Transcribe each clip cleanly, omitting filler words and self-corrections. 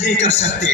نہیں کر سکتے۔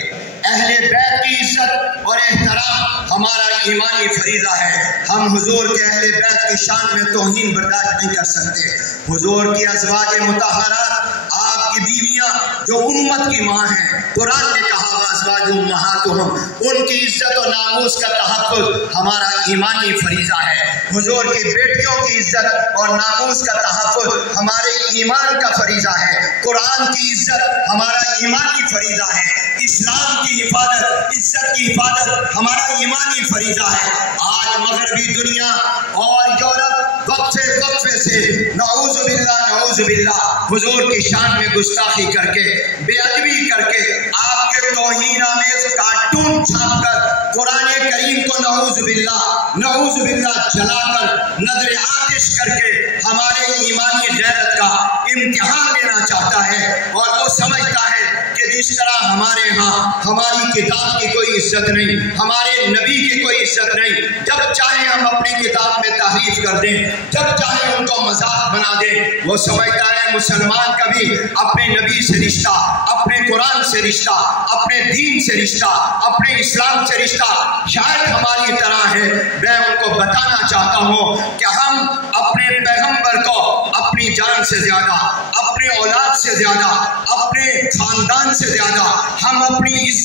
اہل بیت کی عزت اور احترام ہمارا ایمانی فریضہ ہے۔ ہم حضور کے اہل بیت کی شان میں توہین برداشت نہیں کر سکتے۔ حضور کی ازواج مطہرات، آپ کی بیویاں جو امت کی ماں ہیں، قرآن نے کہا ازواج امہاتہم، ان کی عزت و ناموس کا تحفظ ہمارا ایمانی فریضہ ہے۔ حضور کی بیٹیوں کی عزت اور ناموس کا تحفظ ہمارے ایمان کا فریضہ ہے۔ قرآن کی عزت ہمارا ایمانی فریضہ ہے۔ اسلام کی حفاظت، عزت کی حفاظت ہمارا ایمانی فریضہ ہے۔ آج مغربی دنیا اور یورپ وقفے سے نعوذ باللہ حضور کی شان میں گستاخی کر کے، بے ادبی کر کے، آپ کے توہین آمیز کارٹون چھاپ کر قرآن کریم کو نعوذ باللہ جلا کر، نظر آتش کر کے ہمارے ایمانی غیرت کا امتحان لینا چاہتا ہے۔ اور وہ سمجھتا ہے کہ جس طرح ہمارے ہاں ہماری کتاب کی کوئی عزت نہیں، ہمارے نبی کی کوئی عزت نہیں، جب چاہے ہم اپنی کتاب میں تحریف کر دیں، جب چاہے ان کو مذاق بنا دیں۔ وہ سمجھتا ہے مسلمان کا بھی اپنے نبی سے رشتہ، اپنے قرآن سے رشتہ، اپنے دین سے رشتہ، اپنے اسلام سے رشتہ شاید ہماری طرح ہے۔ میں ان کو بتانا چاہتا ہوں کہ ہم اپنے پیغمبر کو اپنی جان سے زیادہ، اپنے اولاد سے زیادہ، اپنے خاندان سے زیادہ ہم اپنی عزت